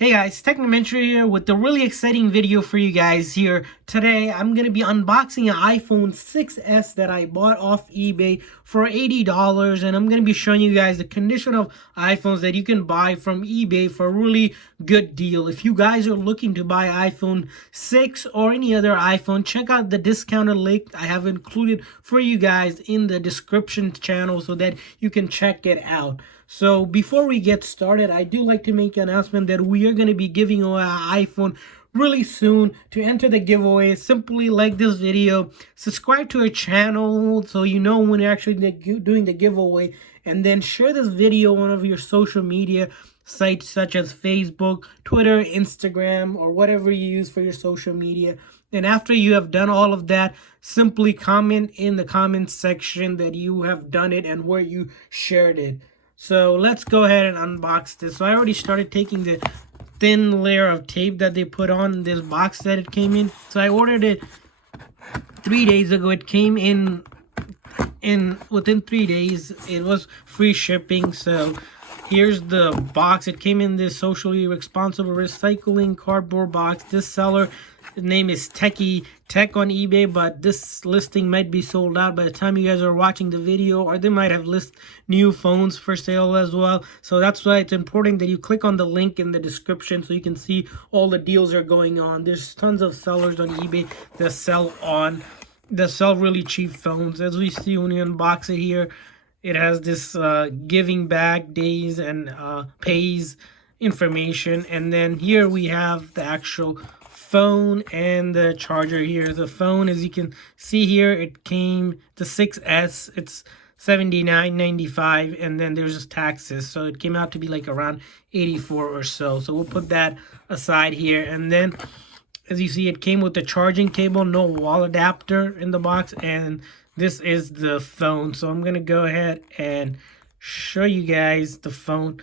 Hey guys, Technomentary here with a really exciting video for you guys here. Today, I'm going to be unboxing an iPhone 6s that I bought off eBay for $80, and I'm going to be showing you guys the condition of iPhones that you can buy from eBay for a really good deal. If you guys are looking to buy iPhone 6 or any other iPhone, check out the discounted link I have included for you guys in the description channel so that you can check it out. So before we get started, I do like to make an announcement that we are going to be giving away an iPhone really soon. To enter the giveaway, simply like this video, subscribe to our channel so you know when you're actually doing the giveaway, and then share this video on one of your social media sites such as Facebook, Twitter, Instagram, or whatever you use for your social media. And after you have done all of that, simply comment in the comment section that you have done it and where you shared it. So let's go ahead and unbox this. So I already started taking the thin layer of tape that they put on this box that it came in. So I ordered it 3 days ago. It came in within 3 days. It was free shipping. So here's the box. It came in this socially responsible recycling cardboard box. This seller, his name is Techie Tech on eBay, but this listing might be sold out by the time you guys are watching the video, or they might have list new phones for sale as well. So that's why it's important that you click on the link in the description so you can see all the deals are going on. There's tons of sellers on eBay that sell really cheap phones. As we see when you unbox it here, it has this giving back days and pays information, and then here we have the actual phone and the charger here. The phone, as you can see here, it came the 6s. It's $79.95, and then there's just taxes, so it came out to be like around 84 or so. So we'll put that aside here, and then as you see, it came with the charging cable, no wall adapter in the box, and this is the phone. So I'm gonna go ahead and show you guys the phone.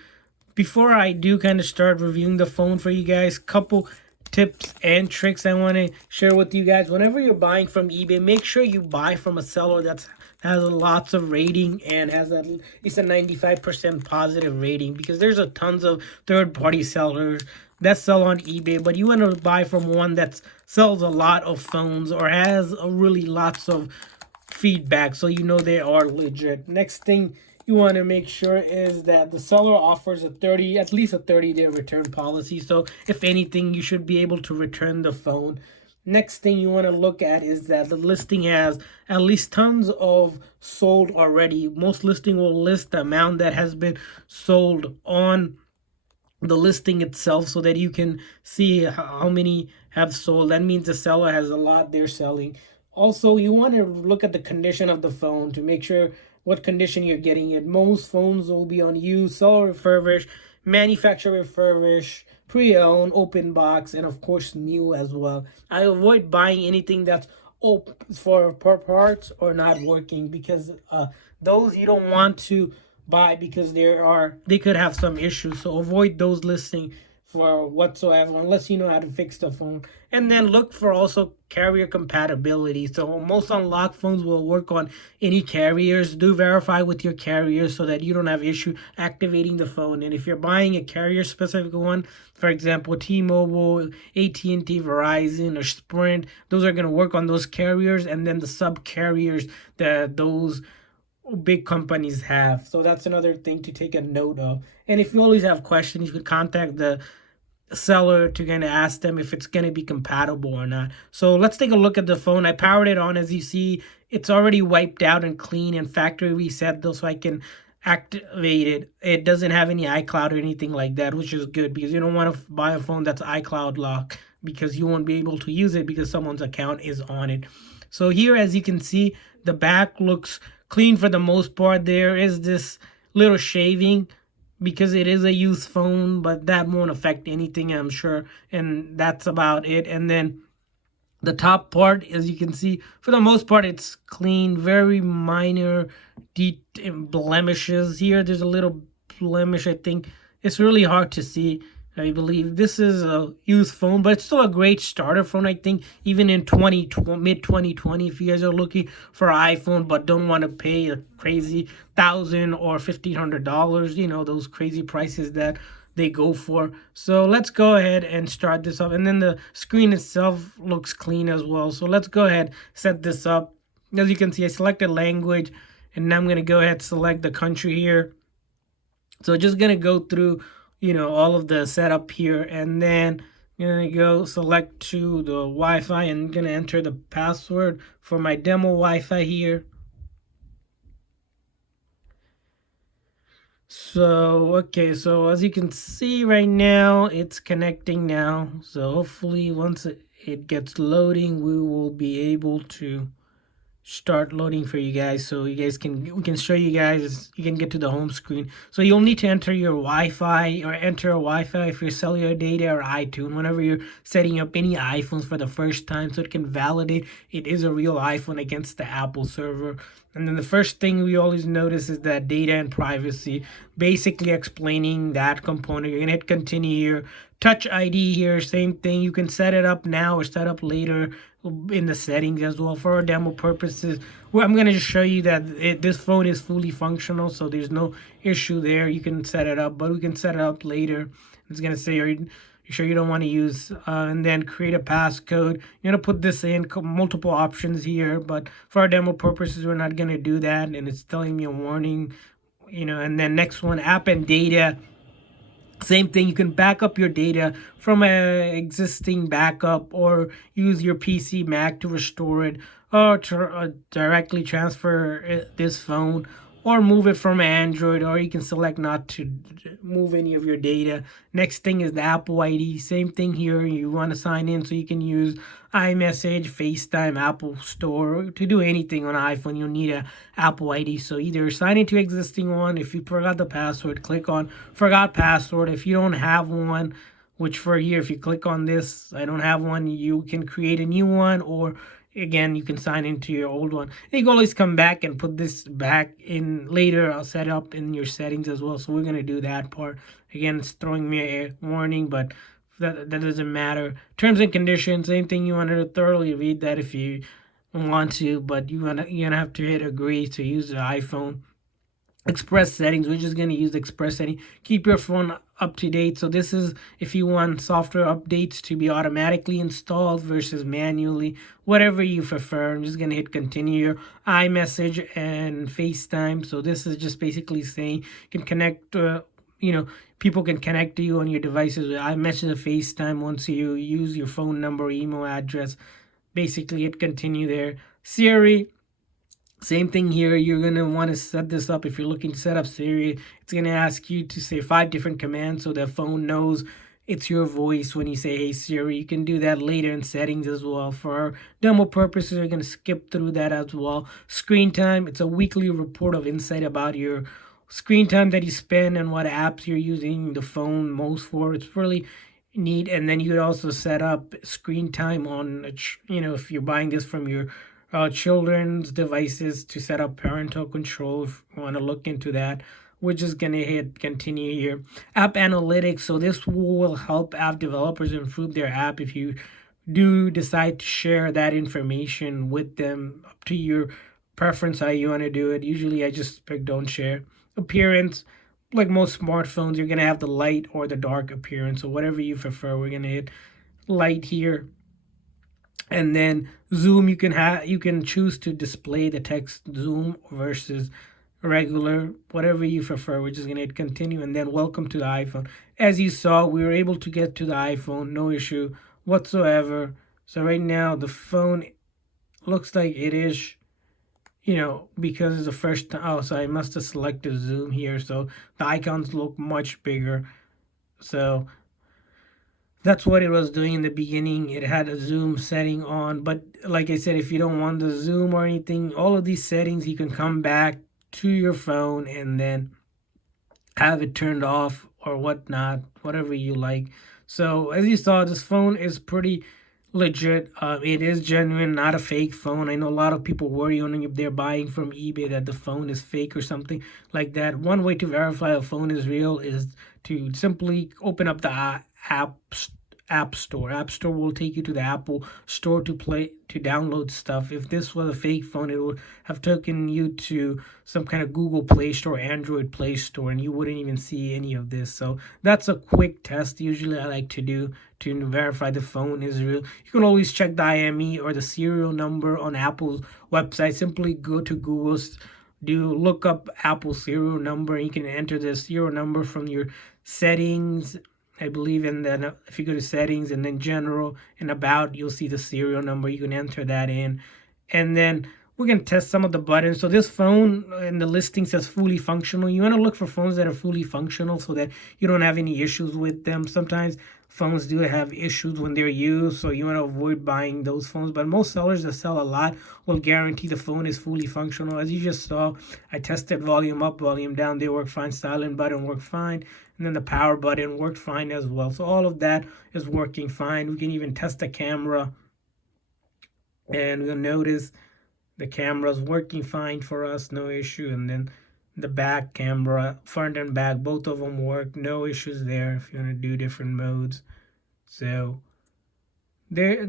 Before I do kind of start reviewing the phone for you guys, couple tips and tricks I want to share with you guys. Whenever you're buying from eBay, make sure you buy from a seller that has lots of rating and has at least a 95% positive rating, because there's a tons of third-party sellers that sell on eBay, but you want to buy from one that sells a lot of phones or has a really lots of feedback so you know they are legit. Next thing you want to make sure is that the seller offers at least a 30-day return policy. So if anything, you should be able to return the phone. Next thing you want to look at is that the listing has at least tons of sold already. Most listing will list the amount that has been sold on the listing itself so that you can see how many have sold. That means the seller has a lot they're selling. Also, you want to look at the condition of the phone to make sure what condition you're getting it. Most phones will be on used, seller refurbished, manufacturer refurbished, pre-owned, open box, and of course new as well. I avoid buying anything that's open for parts or not working, because those you don't want to buy because they could have some issues. So avoid those listing for whatsoever unless you know how to fix the phone. And then look for also carrier compatibility. So most unlocked phones will work on any carriers. Do verify with your carrier so that you don't have issue activating the phone. And if you're buying a carrier specific one, for example T-Mobile, AT&T, Verizon, or Sprint, those are going to work on those carriers, and then the sub carriers that those big companies have. So that's another thing to take a note of. And if you always have questions, you could contact the seller to kind of ask them if it's going to be compatible or not. So let's take a look at the phone. I powered it on. As you see, it's already wiped out and clean and factory reset though, so I can activate it. It doesn't have any iCloud or anything like that, which is good, because you don't want to buy a phone that's iCloud locked, because you won't be able to use it because someone's account is on it. So here, as you can see, the back looks clean for the most part. There is this little shaving because it is a used phone, but that won't affect anything, I'm sure, and that's about it. And then the top part, as you can see, for the most part it's clean. Very minor blemishes here. There's a little blemish, I think. It's really hard to see. I believe this is a used phone, but it's still a great starter phone, I think, even in mid-2020, if you guys are looking for an iPhone but don't want to pay a crazy $1,000 or $1,500, you know, those crazy prices that they go for. So let's go ahead and start this up. And then the screen itself looks clean as well. So let's go ahead, set this up. As you can see, I selected language, and now I'm going to go ahead and select the country here. So just going to go through, all of the setup here, and then I'm going to go select to the Wi-Fi and going to enter the password for my demo Wi-Fi here. So, okay, so as you can see right now, it's connecting now. So hopefully once it gets loading, we will be able to start loading for you guys, so you guys we can show you guys. You can get to the home screen. So you'll need to enter your Wi-Fi, or enter a Wi-Fi if you're cellular data or iTunes whenever you're setting up any iPhones for the first time, so it can validate it is a real iPhone against the Apple server. And then the first thing we always notice is that data and privacy, basically explaining that component. You're gonna hit continue here. Touch ID here, same thing. You can set it up now or set up later in the settings as well. For our demo purposes, I'm going to just show you that this phone is fully functional, so there's no issue there. You can set it up, but we can set it up later. It's going to say, are you sure you don't want to use, and then create a passcode. You're going to put this in, multiple options here, but for our demo purposes, we're not going to do that, and it's telling me a warning, and then next one, app and data. Same thing, you can back up your data from an existing backup, or use your PC Mac to restore it, or directly transfer this phone, or move it from Android, or you can select not to move any of your data. Next thing is the Apple ID. Same thing here, you want to sign in so you can use iMessage, FaceTime, Apple Store. To do anything on iPhone, you'll need a Apple ID. So either sign into existing one. If you forgot the password, click on forgot password. If you don't have one, which for here, if you click on this, I don't have one, you can create a new one, or again, you can sign into your old one. And you can always come back and put this back in later. I'll set up in your settings as well. So we're going to do that part. Again, it's throwing me a warning, but that doesn't matter. Terms and conditions, same thing. You want to thoroughly read that if you want to, but you're gonna have to hit agree to use the iPhone. Express settings, we're just going to use the express setting. Keep your phone up to date. So this is if you want software updates to be automatically installed versus manually, whatever you prefer. I'm just going to hit continue. iMessage and FaceTime. So this is just basically saying you can connect, people can connect to you on your devices with iMessage and FaceTime once you use your phone number, email address. Basically hit continue there. Siri, same thing here. You're going to want to set this up. If you're looking to set up Siri, it's going to ask you to say 5 different commands so the phone knows it's your voice when you say, hey Siri. You can do that later in settings as well. For our demo purposes, we're going to skip through that as well. Screen time, it's a weekly report of insight about your screen time that you spend and what apps you're using the phone most for. It's really neat. And then you could also set up screen time on, if you're buying this from your children's devices, to set up parental control. If you want to look into that, we're just going to hit continue here. App analytics, so this will help app developers improve their app if you do decide to share that information with them. Up to your preference how you want to do it. Usually I just pick don't share. Appearance, like most smartphones, you're going to have the light or the dark appearance, so whatever you prefer. We're going to hit light here. And then zoom, you can choose to display the text zoom versus regular, whatever you prefer. We're just gonna hit continue, and then welcome to the iPhone. As you saw, we were able to get to the iPhone, no issue whatsoever. So right now the phone looks like it is, because it's the first time. Oh, so I must have selected zoom here, so the icons look much bigger. So that's what it was doing in the beginning. It had a zoom setting on, but like I said, if you don't want the zoom or anything, all of these settings, you can come back to your phone and then have it turned off or whatnot, whatever you like. So as you saw, this phone is pretty legit. It is genuine, not a fake phone. I know a lot of people worry on if they're buying from eBay that the phone is fake or something like that. One way to verify a phone is real is to simply open up the App Store. App Store will take you to the Apple Store to download stuff. If this was a fake phone, it would have taken you to some kind of Google Play Store, Android Play Store, and you wouldn't even see any of this. So that's a quick test usually I like to do to verify the phone is real. You can always check the IME or the serial number on Apple's website. Simply go to Google's, look up Apple serial number, and you can enter the serial number from your settings, I believe. And then if you go to settings and then general and about, you'll see the serial number. You can enter that in, and then we're going to test some of the buttons. So this phone in the listing says fully functional. You want to look for phones that are fully functional so that you don't have any issues with them. Sometimes phones do have issues when they're used, so you want to avoid buying those phones. But most sellers that sell a lot will guarantee the phone is fully functional. As you just saw, I tested volume up, volume down. They work fine. Silent button worked fine. And then the power button worked fine as well. So all of that is working fine. We can even test the camera, and we'll notice the camera's working fine for us, no issue. And then the back camera, front and back, both of them work, no issues there if you want to do different modes. So there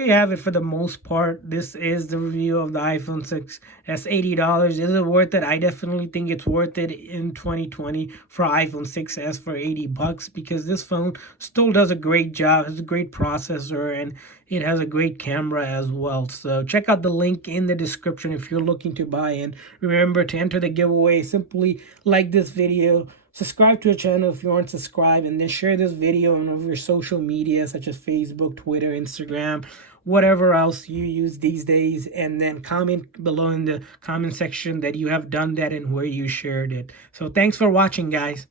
you have it for the most part. This is the review of the iPhone 6s, $80. Is it worth it? I definitely think it's worth it in 2020 for iPhone 6s for $80, because this phone still does a great job. It's a great processor, and it has a great camera as well. So check out the link in the description if you're looking to buy. And remember to enter the giveaway, simply like this video, subscribe to the channel if you aren't subscribed, and then share this video on your social media such as Facebook, Twitter, Instagram, whatever else you use these days, and then comment below in the comment section that you have done that and where you shared it. So thanks for watching, guys.